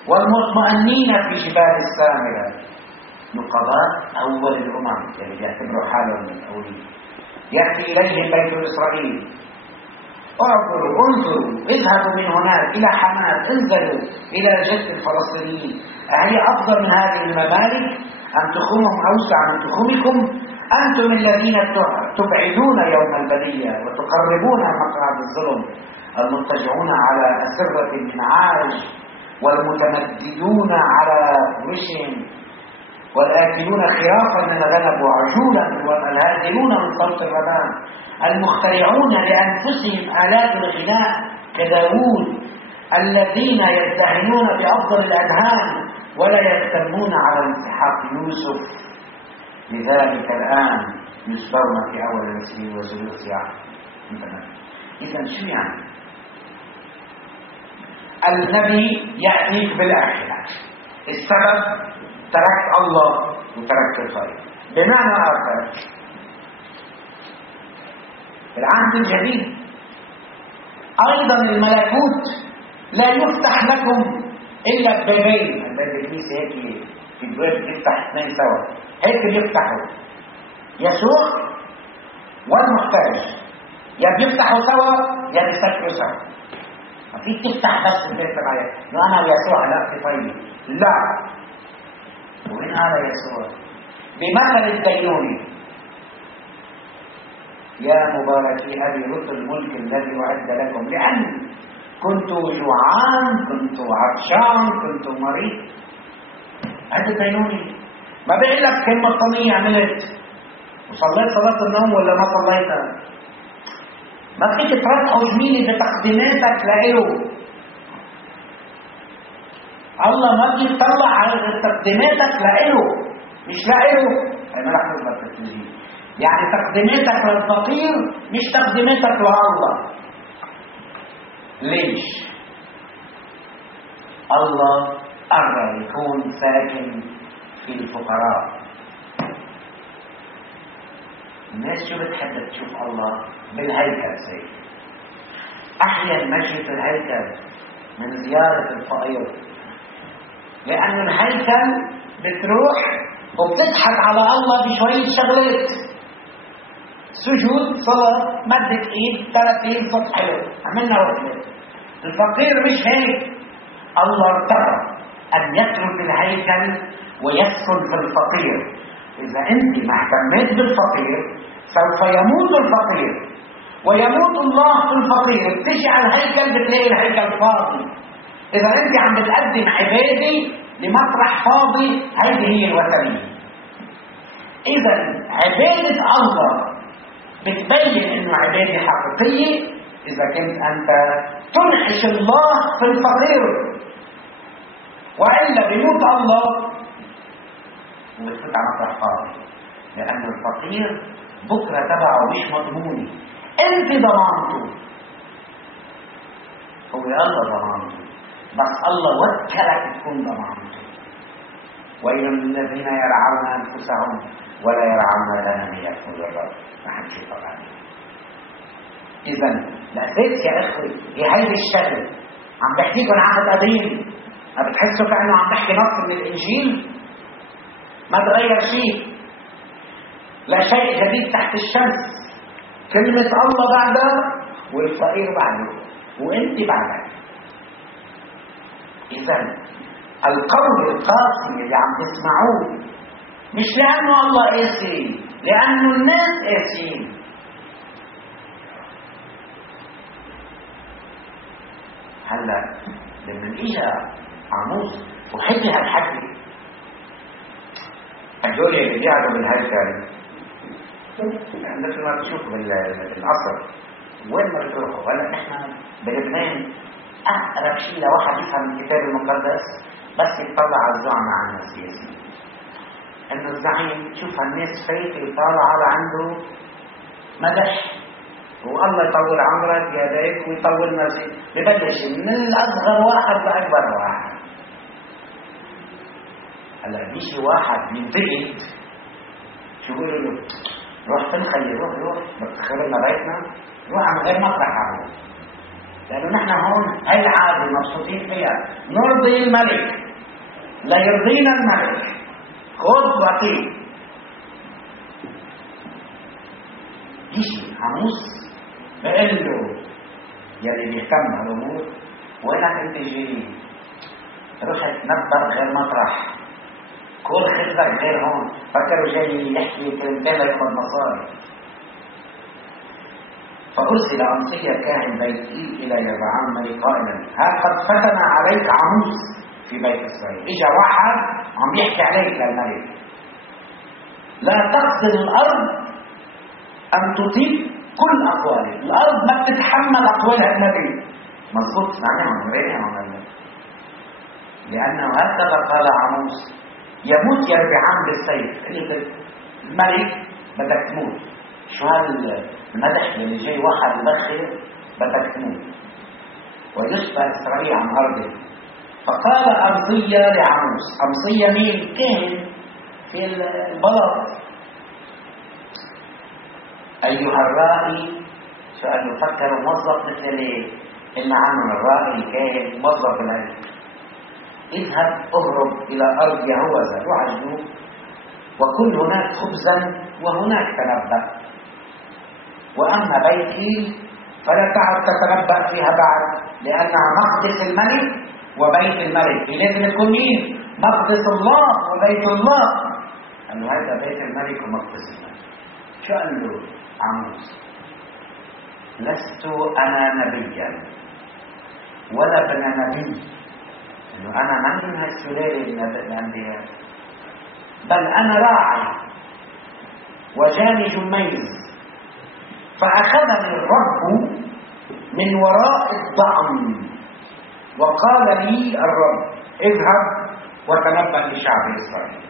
والمطمئنين في جبال السامرة. نقضاء أول الأمم يعني يعتبروا حالهم من أولين. يأتي إليهم بيت إسرائيل: انظروا اذهبوا من هناك إلى حماة، انزلوا إلى جد الفلسطينيين. أهي أفضل من هذه الممالك؟ أم تخومهم أوسع من تخومكم؟ أنتم الذين تبعدون يوم البلية وتقربون مقعد الظلم، المضطجعون على أسرة من عاج، والمتمددون على فرشهم، والآكلون خرافا من الغنم وعجولا، والهادرون من صوت الربان، المخترعون لأنفسهم آلات الغناء كداوود، الذين يدهنون بأفضل الأدهان ولا يهتمون على التحاق يوسف. لذلك الآن يسبون في أول المسير وزلوس إذا شو يعني؟ النبي يأتيك بالآخرة. السبب تركت الله وتركت الخير. بمعنى آخر العهد الجديد أيضا الملكوت لا يفتح لكم إلا ببابين. الباب الكنيسة هيك في الباب يفتح اثنين سوا، هيك بيفتحوا يسوع والمحتاج، يا بيفتحوا سوا يا بيسكروا سوا. ما فيك تفتح بس البيت تبعي لو أنا ويسوع لا كفاية، لا. وين هذا يسوع؟ بمثل الدينوني: يا مباركي أبي رد الملك الذي أعد لكم، لأن كنت جوعان، كنت عطشان، كنت مريض. هذا الدينوني ما بيقول لك كلمة صنية عملت وصليت صلاة النوم ولا ما صليتها. ما فيك ترفعوا زميلي بتقديماتك لإله. الله ما بيطلع على تقديماتك لإله، مش لإله. أنا رح أقول لك التسجيل، يعني تقديماتك للفقير مش تقديماتك لله. ليش؟ الله قرر يكون ساكن في الفقراء. الناس شو بتحب تشوف الله؟ بالهيكل. سيد أحيا المجد في الهيكل من زيارة الفقير، لأن الهيكل بتروح وبتضحك على الله بشوية شغلات: سجود، صلاة، مدة ايد، 30 صوت حلو، عملنا وحدة. الفقير مش هيك. الله ارتضى أن يترك الهيكل ويسكن في الفقير. إذا أنت ما اهتميت بالفقير سوف يموت الفقير ويموت الله في الفقير. بتيجي على الهيكل بتلاقي الهيكل فاضي. إذا أنت عم بتقدم عبادة لمطرح فاضي، هذه هي الوثنية. إذا عبادة الله بتبين إنه عبادة حقيقية إذا كنت أنت تنعش الله في الفقير، وإلا بيموت الله وبتفوت على مطرح فاضي، لأن الفقير بكرة تبعه مش مضموني. أنت ضمانته، هو الله ضمانته، بس الله وكلك تكون ضمانته. ويل للذين يرعون أنفسهم ولا يرعون لنا ليأكل الرب. ما حد يفكر عليه. إذا لقيت يا أخوي هي هيدي الشغل عم بحكيكم عهد قديم، ما بتحسوا كأنه عم بحكي نص من الإنجيل؟ ما تغير شيء، لا شيء جديد تحت الشمس. كلمة الله بعدها والفقير بعده وانت بعدك. إذا القول القاسي اللي عم تسمعوه مش لأنه الله قاسي، لأنه الناس قاسيين. هلا لما اجى عموس وحكي هالحكي، هدول اللي بيقعدوا بالهيكل مثل ما بتشوفوا بالقصر، وين ما بتروحوا. هلا احنا بلبنان اقرب شيء لواحد يفهم الكتاب المقدس بس يطلع على الزعماء عن السياسيين، انه الزعيم تشوف الناس فايته يطالع على عنده مدح، والله يطول عمرك يا بيك ويطول مزيد. ببلش من الاصغر واحد لاكبر واحد. هلا بيجي واحد ينتقد، شو بيقولوا له؟ روح تنخلي، روح بتخربنا بيتنا، روح عن غير مطرح عمله. لانه نحن هون هاي العاده مبسوطين فيها، نرضي الملك لا يرضينا الملك، خذ وقيل. يجي عموس بقول له يلي بيهتم هالامور: وينك انت جاي؟ رحت تنبأ غير مطرح، كل خدمك غير هون. فكروا جاي يحكي كلمتين ليقبض مصاري. فأرسل أمطية كاهن بيتي إلى يربعام ملك قائلا: ها قد فتن عليك عموس في بيت إسرائيل. إجا واحد عم يحكي عليك للملك: لا تقصد الأرض أن تطيب كل أقواله. الأرض ما بتتحمل أقوال النبي. منصوص معناهم غيرهم، لأنه هكذا قال عموس: يموت يربعام بالسيف. الملك بدك تموت. شو هالمدح اللي جاي واحد يبخر؟ بدك تموت. ويسبى إسرائيل عن أرضه. فقال أمصية لعموس. أمصية مين؟ كاهن في البلد. أيها الرائي، سؤال يفكر موظف مثل ليه؟ إن عنه الرائي الكاهن موظف العلم. اذهب اهرب إلى أرض يهوذا، روح على الجنوب، وكل هناك خبزا وهناك تنبأ. وأما بيتي فلا تعد تتنبأ فيها بعد، لأنها مقدس الملك وبيت الملك. لازم تكون مين؟ مقدس الله وبيت الله، أنه هذا بيت الملك ومقدس الملك. شو قال له عموس؟ لست أنا نبيا ولا ابن نبي، أنه أنا من هالسلالة من الأنبياء، بل أنا راعي وجاني جميز. فأخذني الرب من وراء الضأن وقال لي الرب اذهب وتنبأ لشعب إسرائيل.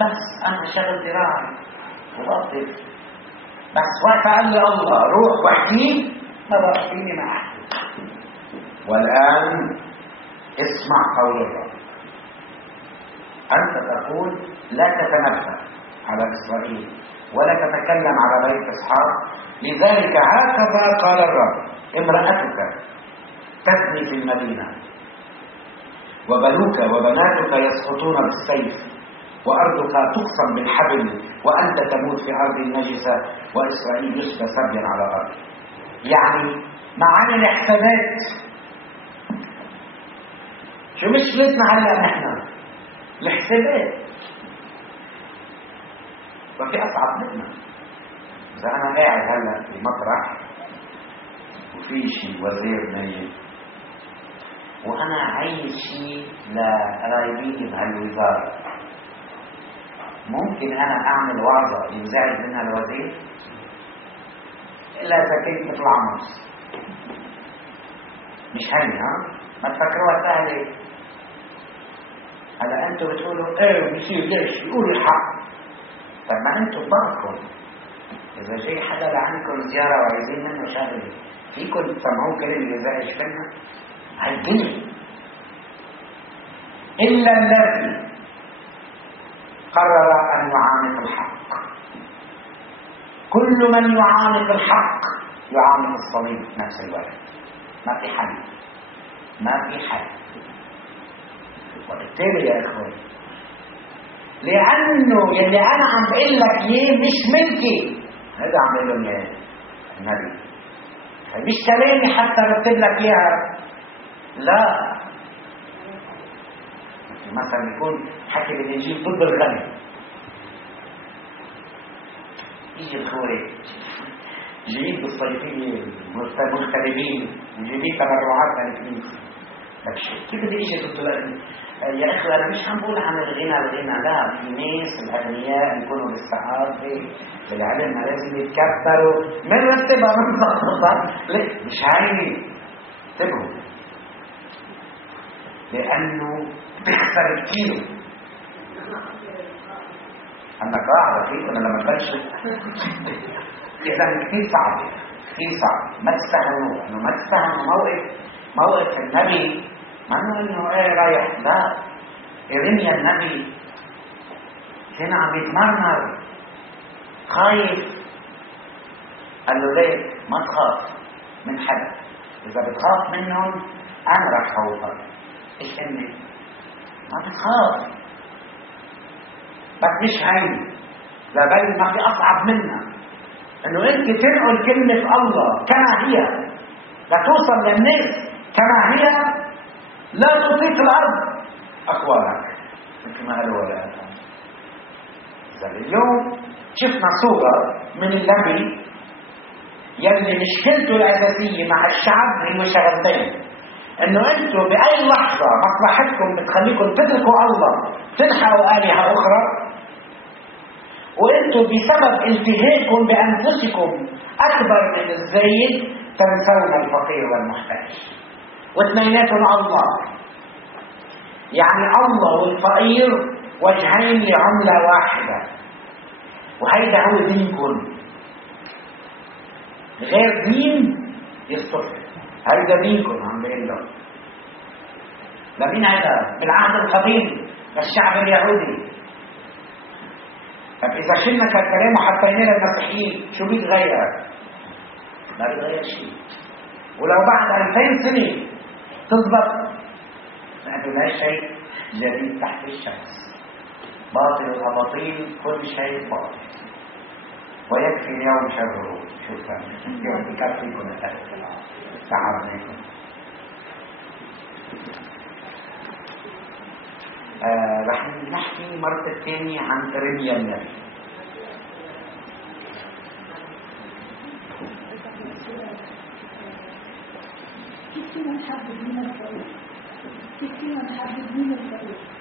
بس أنا شغل راعي وأطف، بس وقت قال لي الله روح واحكيه، ما بحكيني ما أحكي. والآن اسمع قول الرب، أنت تقول لا تتنبأ على إسرائيل ولا تتكلم على بيت إسحاق، لذلك هكذا قال الرب امرأتك تزني في المدينة وبنوك وبناتك يسقطون بالسيف وأرضك تقسم بالحبل وأنت تموت في أرض النجسة وإسرائيل يسبى سبيا على الأرض. يعني معاني الاحتمالات. شو مشكلتنا هلا نحن؟ الاحتمالات. وفي أصعب منها. إذا أنا قاعد هلا في مطرح وفي شي وزير نايم وأنا عايشي لقرايبين بهالوزارة، ممكن أنا أعمل وعظة ينزعج منها الوزير؟ إلا إذا كنت مثل عموس. مش هينة، ها؟ ما تفكروها سهلة. هلا أنتوا بتقولوا إيه بيصير ليش؟ يقولوا الحق. طيب ما أنتوا بضعكم، إذا جاي حدا لعندكم زيارة وعايزين منه شغلة فيكم تسمعوه كلمة يزعج منها؟ هالدنيا. إلا الذي قرر أن يعانق الحق. كل من يعانق الحق يعانق الصليب في نفس الوقت. ما في حل، ما في حل. وبالتالي يا إخواني، لأنه يلي أنا عم بقول لك إياه مش ملكي، هذا عم لهم يا النبي، مش كلامي حتى رتب لك إياها. لا، مثلا يكون حكي بالإنجيل ضد الغني، يجي الخوري جيد بالصيفية المغتربين وجيبين تبرعات للكنيسة. كيف بدي اجي ضد الغني؟ يا اخي انا مش عم بقول عن الغنى، لا، في ناس الاغنياء يكونوا بالسعاده بالعلم ما لازم يتكبروا من رتبها من ضغطها. مش هاي انتبهوا، لانه بيخسر كتير. عندك قاعده فيك انا لما تبلش اذا كثير صعب، كثير صعب. ما تستهنوا، انه ما تستهنوا موقف النبي ما انه ايه رايح، لا. إرميا النبي كان عم يتمرمر خايف، قال له ليه؟ ما تخاف من حدا، اذا بتخاف منهم انا رح خوفك. ايش اني ما بتخاف، بس مش هين، لا بل ما في اصعب منها، انه انت تنقل كلمة الله كما هي لتوصل للناس كما هي، لا تطيق الارض اقوالك مثل ما قالوا ولا اليوم شفنا صورة من النبي يلي مشكلته الاساسية مع الشعب هي شغلتين، انه انتوا باي لحظة مصلحتكم بتخليكم تتركوا الله تنحوا آلهة اخرى، وانتوا بسبب التهاكم بانفسكم اكبر من الزايد تنسون الفقير والمحتاج، واثنيناتهم الله. يعني الله والفقير وجهين لعملة واحدة، وهيدا هو دينكم. غير دين يصطفل. هيدا دينكم عم بيقول له. لمين هذا؟ بالعهد القديم للشعب اليهودي. طب إذا شلنا كالكلام وحطينا للمسيحيين شو بيتغير؟ ما بيتغير شيء. ولو بعد 2000 سنة تضبط، لأنه لا شيء جديد تحت الشمس. باطل الأباطيل كل شيء باطل. ويكفي اليوم شره. شكرا. يوم بكفي كنا تعبنا. رح نحكي مرة ثانية عن ترمية النبي. كيف نحدد من الفريق؟